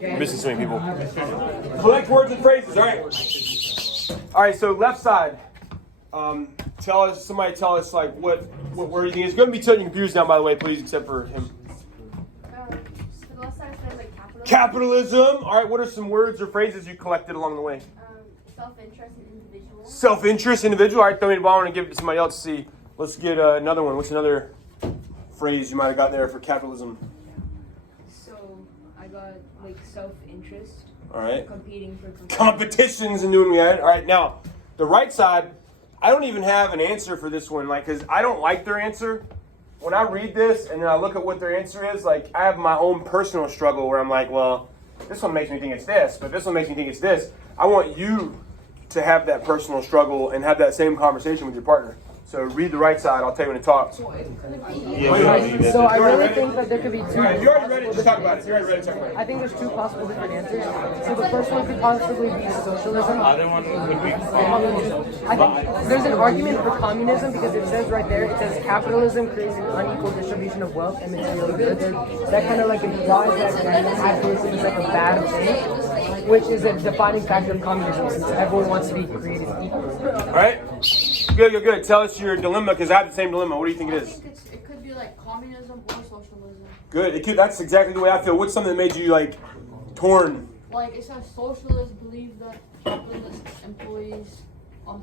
Missing so many people. Collect words and phrases. All right. All right. So left side. Somebody tell us like what word you think. It's going to be on your computers now, by the way, please, except for him. The left side says like capitalism. Capitalism. All right. What are some words or phrases you collected along the way? Self-interest and individual. Self-interest, individual. All right. Throw me the ball. I want to give it to somebody else to see. Let's get another one. What's another phrase you might have got there for capitalism? So I got like self-interest. All right. Competing for Competitions and doing that. All right. Now, the right side. I don't even have an answer for this one, like, because I don't like their answer. When I read this and then I look at what their answer is, like, I have my own personal struggle where I'm like, well, this one makes me think it's this, but this one makes me think it's this. I want you to have that personal struggle and have that same conversation with your partner. So read the right side. I'll tell you when to talk. So I really think that there could be two. You already read it. Just talk about it. You already read it. Talk about it. I think there's two possible different answers. So the first one could possibly be socialism. Other one could be Communism. I think there's an argument for communism because it says right there, it says capitalism creates an unequal distribution of wealth and material goods. That kind of like implies that capitalism is like a bad thing, which is a defining factor of communism since everyone wants to be created equal. All right. Good. Tell us your dilemma, because I have the same dilemma. What do you think it is? I think it could be like communism or socialism. Good. That's exactly the way I feel. What's something that made you like torn? Like it says socialists believe that capitalist employees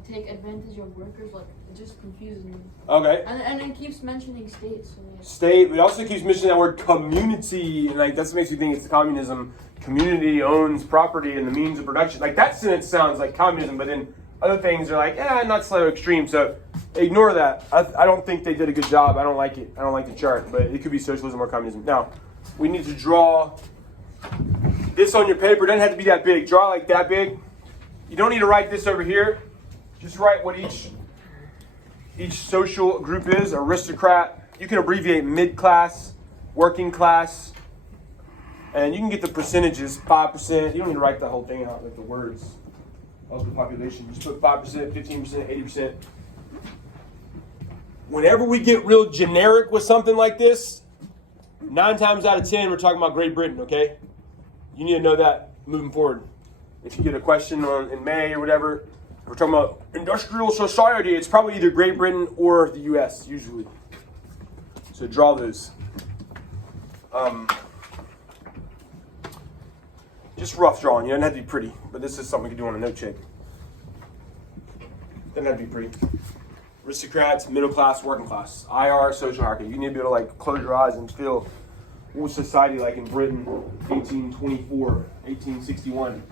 take advantage of workers. Like it just confuses me. Okay. And it keeps mentioning states. So yeah. State. It also keeps mentioning that word community, and like that's what makes you think it's communism. Community owns property and the means of production. Like that sentence sounds like communism, but then other things are like, not so extreme. So ignore that. I don't think they did a good job. I don't like it. I don't like the chart, but it could be socialism or communism. Now, we need to draw this on your paper. It doesn't have to be that big. Draw like that big. You don't need to write this over here. Just write what each social group is. Aristocrat. You can abbreviate mid-class, working class, and you can get the percentages, 5%. You don't need to write the whole thing out, like the words of the population. Just put 5%, 15%, 80%. Whenever we get real generic with something like this, 9 times out of 10, we're talking about Great Britain, okay? You need to know that moving forward. If you get a question in May or whatever, if we're talking about industrial society, it's probably either Great Britain or the U.S., usually. So draw those. Just rough drawing. You don't have to be pretty, but this is something we can do on a note check. Doesn't have to be pretty. Aristocrats, middle class, working class. IR, social hierarchy. You need to be able to like close your eyes and feel what was society like in Britain, 1824, 1861.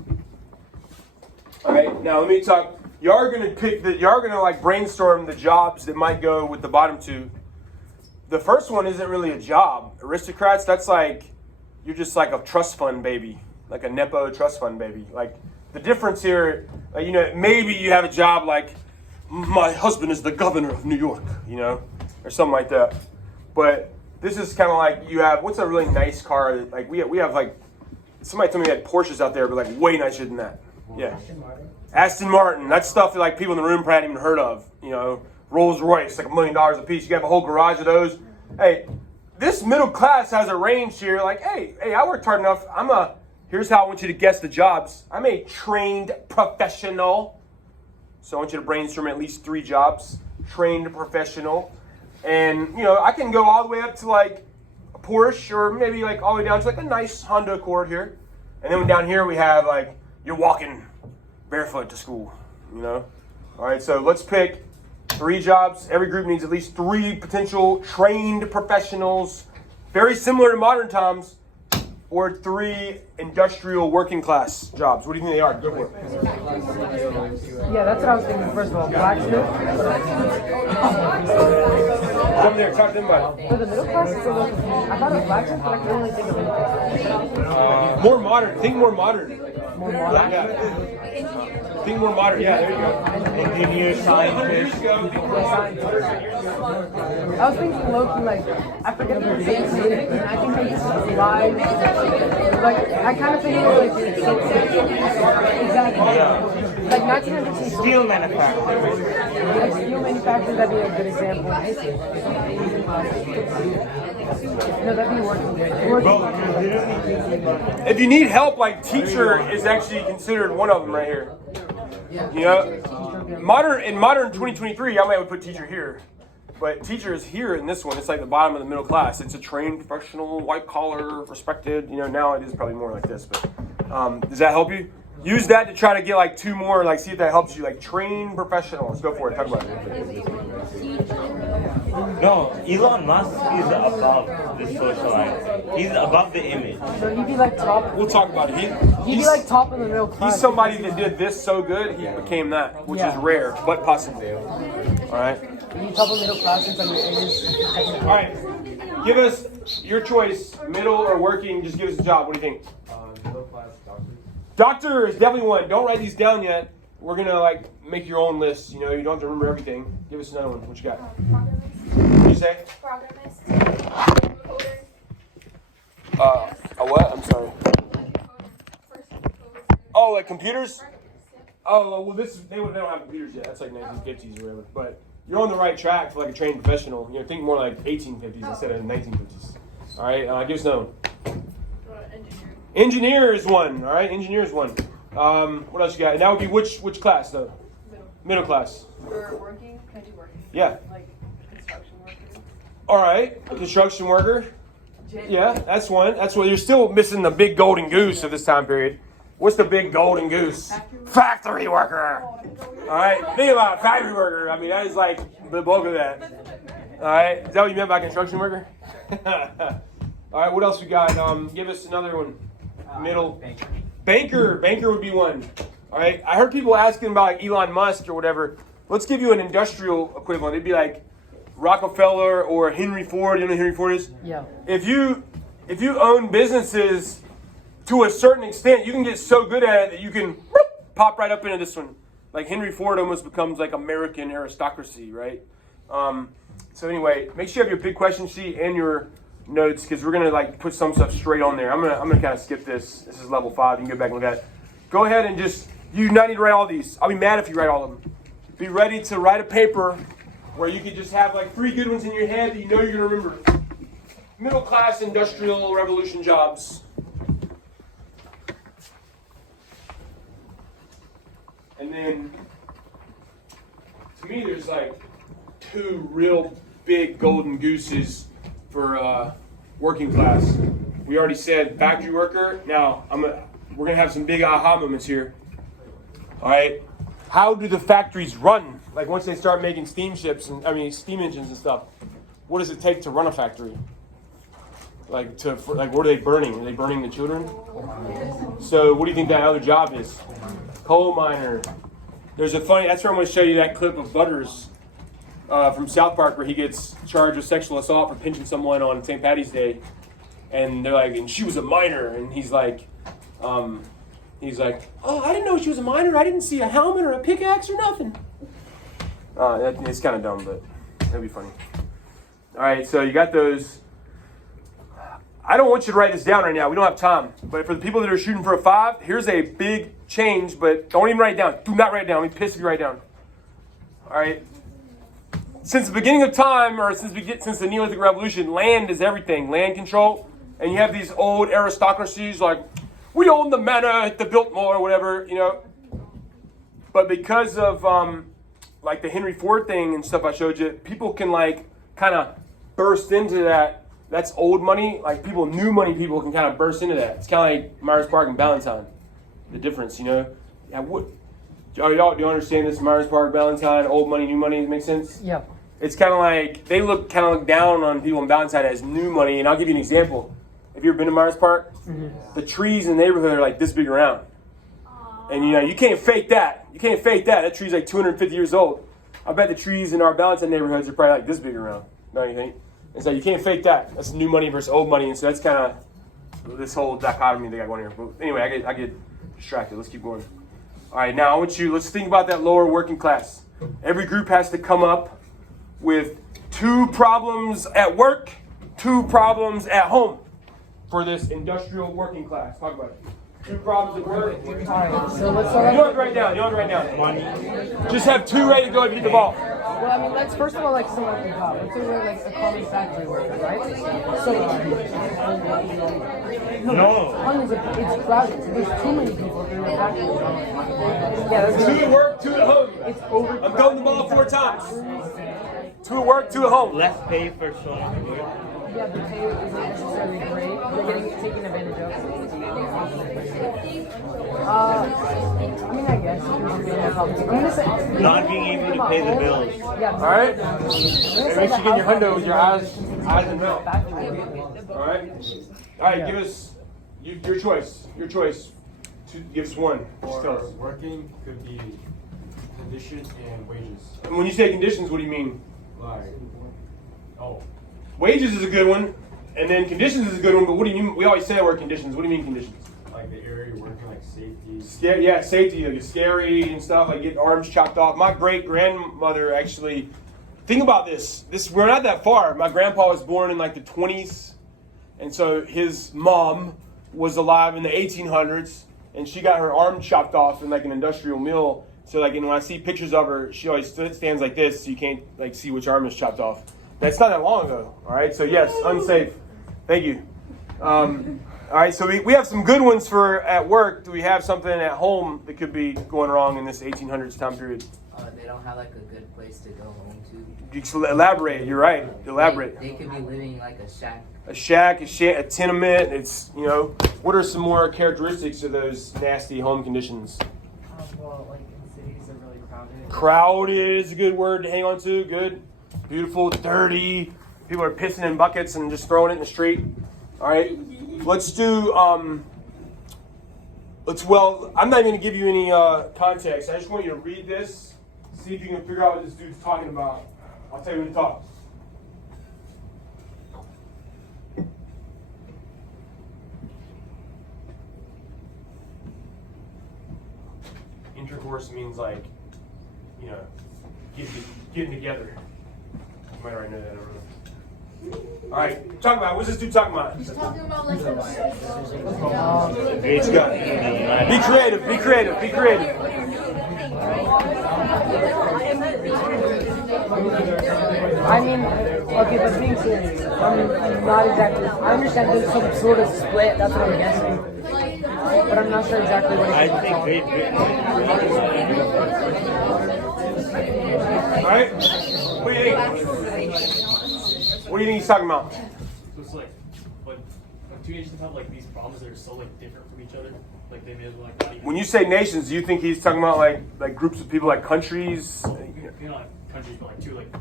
All right, now let me talk. You are gonna like brainstorm the jobs that might go with the bottom two. The first one isn't really a job. Aristocrats, that's like you're just like a trust fund baby. Like a Nepo trust fund baby. Like the difference here, maybe you have a job like my husband is the governor of New York, or something like that. But this is kind of like you have, what's a really nice car? Like we have like, somebody told me they had Porsches out there, but like way nicer than that. Yeah. Aston Martin. That's stuff that like people in the room probably hadn't even heard of. Rolls Royce, like $1 million a piece. You have a whole garage of those. Hey, this middle class has a range here. Like, hey, I worked hard enough. Here's how I want you to guess the jobs. I'm a trained professional. So I want you to brainstorm at least 3 jobs. Trained professional. And, I can go all the way up to like a Porsche or maybe like all the way down to like a nice Honda Accord here. And then down here we have like, you're walking barefoot to school, All right, so let's pick 3 jobs. Every group needs at least 3 potential trained professionals. Very similar to modern times. Or 3 industrial working class jobs. What do you think they are? Go for it. Yeah, that's what I was thinking. First of all, blacksmith. Come there, talk to them about it. For the middle class, I thought of blacksmith, but I can only think of anything. More modern. Think more modern. More modern? Yeah. Think more modern. Yeah, there you go. engineer, scientist. I was thinking low-key, like, I forget the name, and I think they live. Like, I kind of think it was like, exactly. like 1900s Steel manufacturing. like steel manufacturing, that'd be a good example. No, that'd be working. Bro, you're literally thinking about If you need help, like teacher is actually considered one of them right here. You know, modern 2023, I might put teacher here, but teacher is here in this one. It's like the bottom of the middle class. It's a trained professional, white collar, respected. You know, now it is probably more like this. But does that help you? Use that to try to get like two more. Like see if that helps you. Like trained professionals. Go for it. Talk about it. No, Elon Musk is above the socialite. He's above the image. So he'd be like top. We'll talk about it. He'd be like top of the middle class. He's somebody that did this so good, he became that, which is rare, but possible. All right. He's top of middle class since like it is. All right. Give us your choice, middle or working. Just give us a job. What do you think? Middle class doctor. Doctor is definitely one. Don't write these down yet. We're gonna like make your own list. You know, you don't have to remember everything. Give us another one. What you got? What did you say? Programmist. A what? I'm sorry. Oh, like computers? Oh, well, they don't have computers yet. That's like 1950s or whatever. But you're on the right track for like a trained professional. You know, think more like 1850s instead of 1950s. All right, give us another one. Engineer is one. All right, engineer is one. What else you got? And that would be which class though? Middle class. For working, can I do working? Yeah. Like construction worker. All right, construction worker. Yeah, that's one. That's what you're still missing the big golden goose of this time period. What's the big golden goose? Factory worker. All right, think about it, factory worker. I mean, that is like the bulk of that. All right, is that what you meant by construction worker? All right, what else we got? Give us another one. Middle. Banker would be one. All right, I heard people asking about like Elon Musk or whatever. Let's give you an industrial equivalent. It'd be like Rockefeller or Henry Ford. You know who Henry Ford is? Yeah. If you own businesses to a certain extent, you can get so good at it that you can pop right up into this one. Like Henry Ford almost becomes like American aristocracy, right? So anyway, make sure you have your big question sheet and your notes because we're gonna like put some stuff straight on there. I'm gonna kind of skip this. This is level 5. You can go back and look at it. Go ahead and you do not need to write all these. I'll be mad if you write all of them. Be ready to write a paper where you can just have like 3 good ones in your head that you know you're gonna remember. Middle class industrial revolution jobs. And then, to me, there's like 2 real big golden gooses for working class. We already said factory worker. Now, we're gonna have some big aha moments here. All right, how do the factories run? Like once they start making steam engines and stuff. What does it take to run a factory? Like what are they burning? Are they burning the children? So what do you think that other job is? Coal miner. That's where I'm going to show you that clip of Butters from South Park where he gets charged with sexual assault for pinching someone on St. Patty's Day. And they're like, and she was a minor. And he's like, oh, I didn't know she was a minor. I didn't see a helmet or a pickaxe or nothing. It's kind of dumb, but it'll be funny. All right, so you got those. I don't want you to write this down right now. We don't have time. But for the people that are shooting for a 5, here's a big change, but don't even write it down. Do not write it down. I'll be pissed if you write it down. All right. Since the beginning of time, or since the Neolithic Revolution, land is everything. Land control. And you have these old aristocracies like, we own the manor at the Biltmore or whatever, you know. But because of like the Henry Ford thing and stuff I showed you, people can like kind of burst into that. That's old money. Like new money people can kind of burst into that. It's kind of like Myers Park and Ballantyne. The difference, you know. Yeah, do you understand this? Myers Park, Ballantyne, old money, new money. Make sense? Yeah. It's kind of like they look down on people in Ballantyne as new money. And I'll give you an example. Have you ever been to Myers Park? Mm-hmm. The trees in the neighborhood are like this big around. And you know, you can't fake that. That tree's like 250 years old. I bet the trees in our Ballantyne neighborhoods are probably like this big around. Don't you think? And so you can't fake that. That's new money versus old money. And so that's kind of this whole dichotomy they got going here. But anyway, I get distracted. Let's keep going. All right, now let's think about that lower working class. Every group has to come up with 2 problems at work, 2 problems at home for this industrial working class. Talk about it. 2 problems at work. Alright, so let's You start don't off. have to write down. You don't have to write down. Money. Just have 2 ready to go if you get the ball. Well, I mean, let's first of all like select the top. Let's say we're like a common factory worker, right? So, No. hundreds of it's crowded. There's too many people in the factory. Yeah, that's 2 at work, 2 at home. it's over. I'm throwing the ball 4 times. 2 at work, 2 at home. Less pay for showing up to work. Yeah, the pay isn't necessarily great. They're getting taken advantage of. I mean, I guess I'm gonna say Not being able to pay the bills. yeah. All right. Hey, make sure you get your hundo with your eyes and mouth. All right. All right. Give us your choice. Your choice. Give us one. Just tell us. Working could be conditions and wages. And when you say conditions, what do you mean? Like, oh, Wages is a good one, and then conditions is a good one. But what do you mean? We always say the word conditions. What do you mean conditions? like the area you're working, like safety. Scary, yeah, safety, like it's scary and stuff, like getting arms chopped off. My great grandmother actually, think about this. We're not that far. My grandpa was born in like the 20s, and so his mom was alive in the 1800s, and she got her arm chopped off in like an industrial mill. So like, and when I see pictures of her, she always stands like this, so you can't like see which arm is chopped off. That's not that long ago. All right, so yes, unsafe. Thank you. All right, so we have some good ones for at work. Do we have something at home that could be going wrong in this 1800s time period? They don't have like a good place to go home to. You can elaborate. You're right. Elaborate. They could be living in like a shack. A shack, a tenement. It's, you know, what are some more characteristics of those nasty home conditions? Well, like in cities, they're really crowded. Crowded is a good word to hang on to. Good. Beautiful. Dirty. People are pissing in buckets and just throwing it in the street. All right. Let's do. I'm not going to give you any context. I just want you to read this. See if you can figure out what this dude's talking about. I'll tell you when to talk. Intercourse means like, you know, getting together. You might already know that. I don't know. All right, talk about it. What's this dude talking about? He's talking about like the It's good. Be creative. Be creative. Be creative. I mean, okay, but being serious, I'm not exactly. I understand there's some sort of split. That's what I'm guessing, but I'm not sure exactly what. I think Great Britain. All right. What do you think? What do you think he's talking about? So it's like when two nations have like these problems that are so like different from each other, like they may as well like not even. When you say nations, do you think he's talking about like groups of people, like countries? You know, like countries, but like two like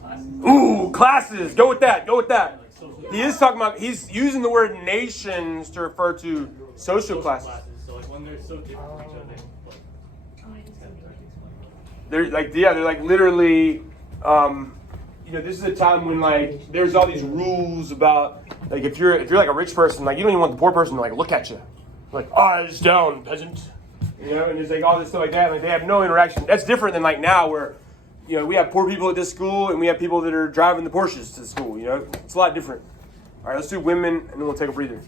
classes. Ooh, classes. Go with that. Go with that. Like social, He is talking about. He's using the word nations to refer to social classes. So like when they're so different from each other, they like. They're like literally. You know, this is a time when like there's all these rules about like if you're like a rich person, like you don't even want the poor person to like look at you, like eyes down, peasant. You know, and there's like all this stuff like that. Like they have no interaction. That's different than like now where, you know, we have poor people at this school and we have people that are driving the Porsches to the school. You know, it's a lot different. All right, let's do women and then we'll take a breather.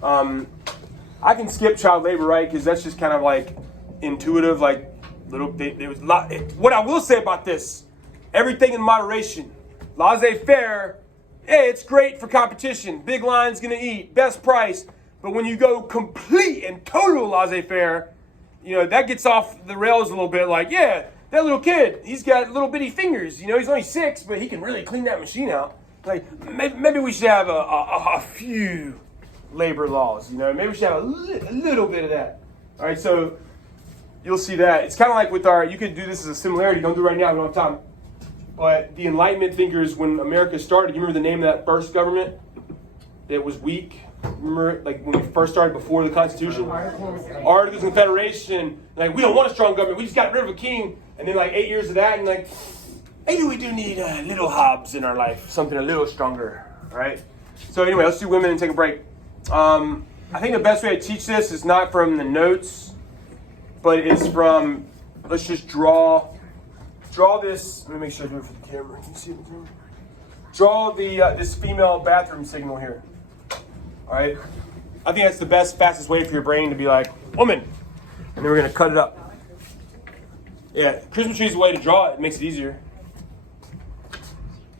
I can skip child labor, right? Because that's just kind of like intuitive. Like there was a lot. What I will say about this, everything in moderation. Laissez-faire, hey, it's great for competition. Big line's gonna eat, best price. But when you go complete and total laissez-faire, you know, that gets off the rails a little bit. Like, yeah, that little kid, he's got little bitty fingers. You know, he's only 6, but he can really clean that machine out. Like, maybe we should have a few labor laws, you know. Maybe we should have a little bit of that. All right, so you'll see that. It's kind of like with you could do this as a similarity. Don't do it right now, we don't have time. But the Enlightenment thinkers, when America started, you remember the name of that first government that was weak? Remember, like when we first started before the Constitution? Articles of Confederation. Like, we don't want a strong government. We just got rid of a king. And then like 8 years of that, and like, maybe we do need a little Hobbes in our life. Something a little stronger, all right? So anyway, let's do women and take a break. I think the best way to teach this is not from the notes, but it's from, let's just draw this. Let me make sure I do it for the camera. Can you see it? Draw the this female bathroom signal here. All right. I think that's the best, fastest way for your brain to be like, woman. And then we're going to cut it up. Yeah, Christmas tree is a way to draw it. It makes it easier.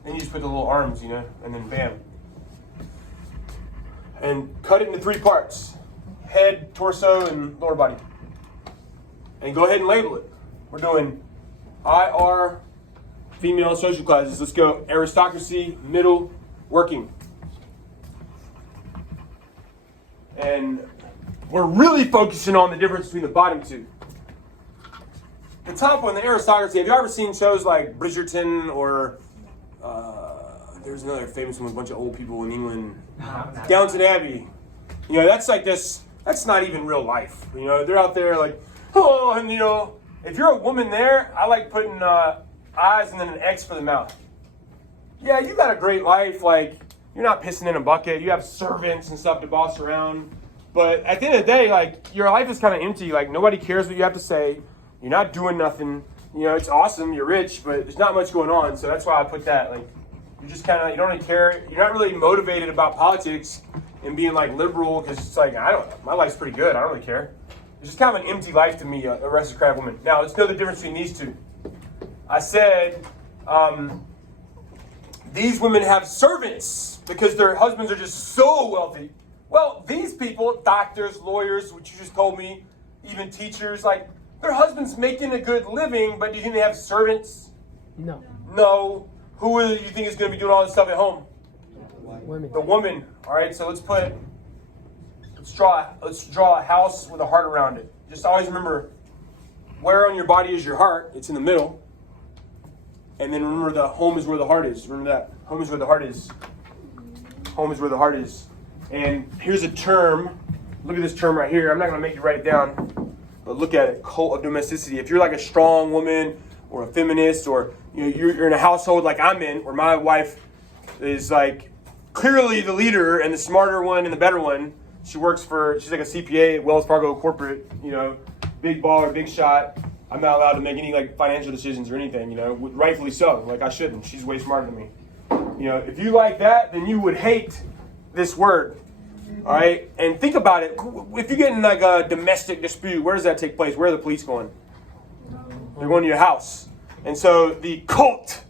Then you just put the little arms, you know, and then bam. And cut it into 3 parts. Head, torso, and lower body. And go ahead and label it. We're doing IR, female social classes. Let's go aristocracy, middle, working. And we're really focusing on the difference between the bottom 2. The top one, the aristocracy. Have you ever seen shows like Bridgerton or there's another famous one with a bunch of old people in England, Downton Abbey? You know, that's like this. That's not even real life. You know, they're out there like, oh, and you know, if you're a woman there, I like putting eyes and then an X for the mouth. Yeah, you got a great life. Like, you're not pissing in a bucket. You have servants and stuff to boss around. But at the end of the day, like, your life is kind of empty. Like, nobody cares what you have to say. You're not doing nothing. You know, it's awesome. You're rich, but there's not much going on. So that's why I put that. Like, you're just kind of, you don't really care. You're not really motivated about politics and being, like, liberal because it's like, I don't know. My life's pretty good. I don't really care. It's just kind of an empty life to me, a aristocratic woman. Now, let's know the difference between these two. I said these women have servants because their husbands are just so wealthy. Well, these people, doctors, lawyers, which you just told me, even teachers, like, their husband's making a good living, but do you think they have servants? No. No. Who do you think is going to be doing all this stuff at home? Women. The woman. All right, so let's draw a house with a heart around it. Just always remember, where on your body is your heart? It's in the middle. And then remember, the home is where the heart is. Remember that. Home is where the heart is. Home is where the heart is. And here's a term. Look at this term right here. I'm not going to make you write it down, but look at it. Cult of domesticity. If you're like a strong woman or a feminist, or you know, you're in a household like I'm in, where my wife is like clearly the leader and the smarter one and the better one. She's like a CPA at Wells Fargo corporate, you know, big baller, big shot. I'm not allowed to make any like financial decisions or anything, you know, rightfully so. Like I shouldn't. She's way smarter than me. You know, if you like that, then you would hate this word. All right, and think about it. If you get in like a domestic dispute, where does that take place? Where are the police going? They're going to your house. And so the cult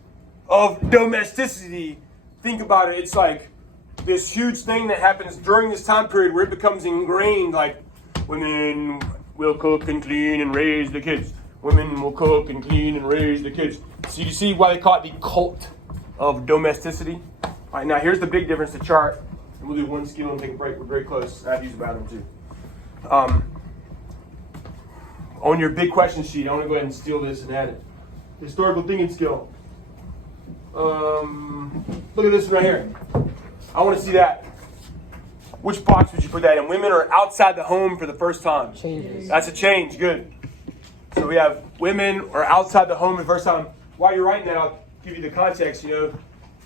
of domesticity, think about it. It's like this huge thing that happens during this time period where it becomes ingrained. Like women will cook and clean and raise the kids. Women will cook and clean and raise the kids. So you see why they call it the cult of domesticity? All right, now here's the big difference, the chart. And we'll do one skill and take a break. We're very close. I have to use the bathroom too. On your big question sheet, I want to go ahead and steal this and add it. Historical thinking skill. Look at this one right here. I want to see that. Which box would you put that in? Women are outside the home for the first time. Changes. That's a change. Good. So we have women are outside the home for the first time. While you're writing that, I'll give you the context. You know,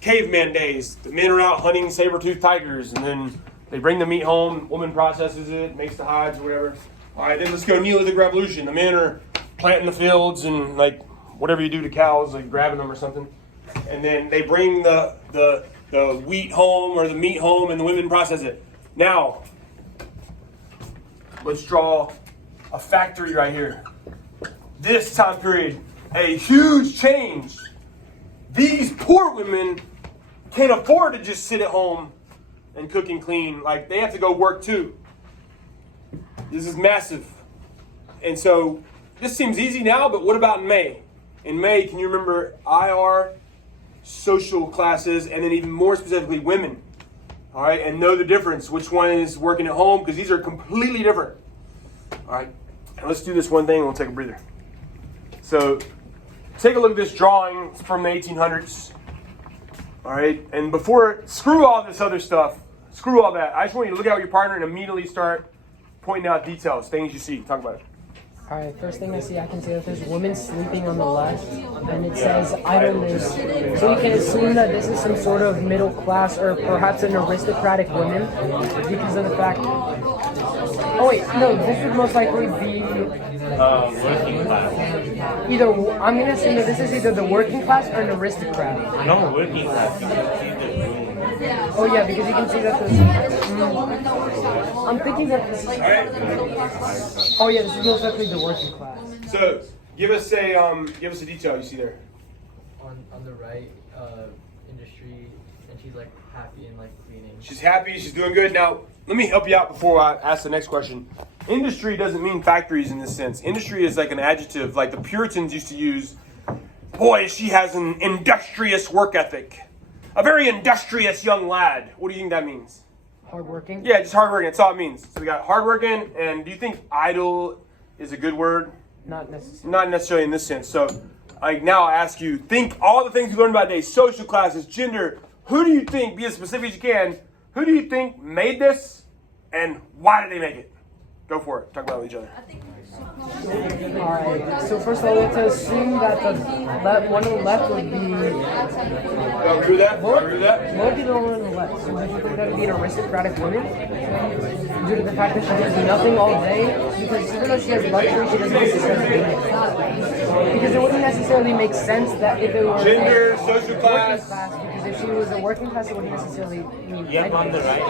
caveman days. The men are out hunting saber-toothed tigers, and then they bring the meat home. Woman processes it, makes the hides or whatever. All right, then let's go Neolithic Revolution. The men are planting the fields and like whatever you do to cows, like grabbing them or something. And then they bring the wheat home or the meat home, and the women process it. Now, let's draw a factory right here. This time period, a huge change. These poor women can't afford to just sit at home and cook and clean. Like, they have to go work too. This is massive. And so, this seems easy now, but what about in May? In May, can you remember IR, social classes, and then even more specifically, women? All right, and know the difference. Which one is working at home? Because these are completely different. All right, and let's do this one thing and we'll take a breather. So, take a look at this drawing from the 1800s. All right, and screw all this other stuff. Screw all that. I just want you to look at your partner and immediately start pointing out details, things you see. Talk about it. All right, first thing I see, I can see that there's women sleeping on the left, and it says idleness. So you can assume that this is some sort of middle class or perhaps an aristocratic woman because of the fact. Oh wait, no, this would most likely be Working class. either. I'm gonna assume that this is either the working class or an aristocrat. No, working class. You can see the room. Oh yeah, because you can see that this. I'm thinking that this. All right. Oh yeah, this is most likely the working class. So give us a detail you see there. On the right, industry, and she's like happy and like cleaning. She's happy. She's doing good. Now let me help you out before I ask the next question. Industry doesn't mean factories in this sense. Industry is like an adjective, like the Puritans used to use. Boy, she has an industrious work ethic. A very industrious young lad. What do you think that means? Hardworking. Yeah, just hardworking. That's all it means. So we got hardworking, and do you think idle is a good word? Not necessarily. Not necessarily in this sense. So, now I ask you, think all the things you learned about today, social classes, gender. Who do you think, be as specific as you can, who do you think made this, and why did they make it? Go for it. Talk about it with each other. Alright, so first of all, let's assume that the one on the left would be. You agree with that? What Agree with that? what would be the one on the left? So would you think that would be an aristocratic woman? Due to the fact that she does nothing all day? Because even though she has luxury, she doesn't necessarily need it. Because it wouldn't necessarily make sense that if it were Gender, social working class. class, because if she was a working class, it wouldn't necessarily mean Yep, on the right,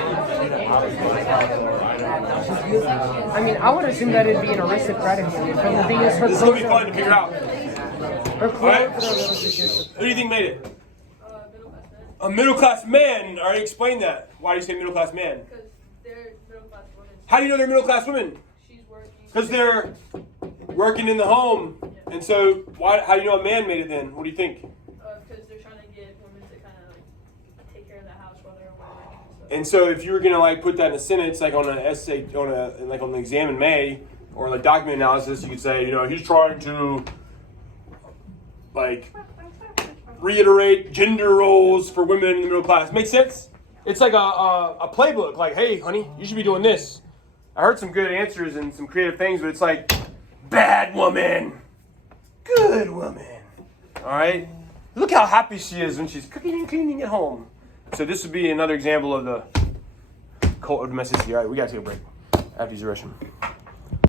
I mean, I would assume that it'd be an aristocratic woman. But the thing is, her This is clothes going to be fun to figure out. her clothes Alright. are a little bit different. Who do you think made it? A middle class man. All right, explain that. Why do you say middle class man? Because they're middle class women. How do you know they're middle class women? She's working. Because they're working in the home. And so, how do you know a man made it then? What do you think? Because they're trying to get women to kind of like take care of the house while they're working. And so, if you were gonna like put that in a sentence, like on an essay, on the exam in May, or like document analysis, you could say, he's trying to like reiterate gender roles for women in the middle class. Make sense? It's like a playbook. Like, hey, honey, you should be doing this. I heard some good answers and some creative things, but it's like bad woman, good woman. All right. Look how happy she is when she's cooking and cleaning at home. So this would be another example of the cult of domesticity. All right, we got to take a break after these restroom.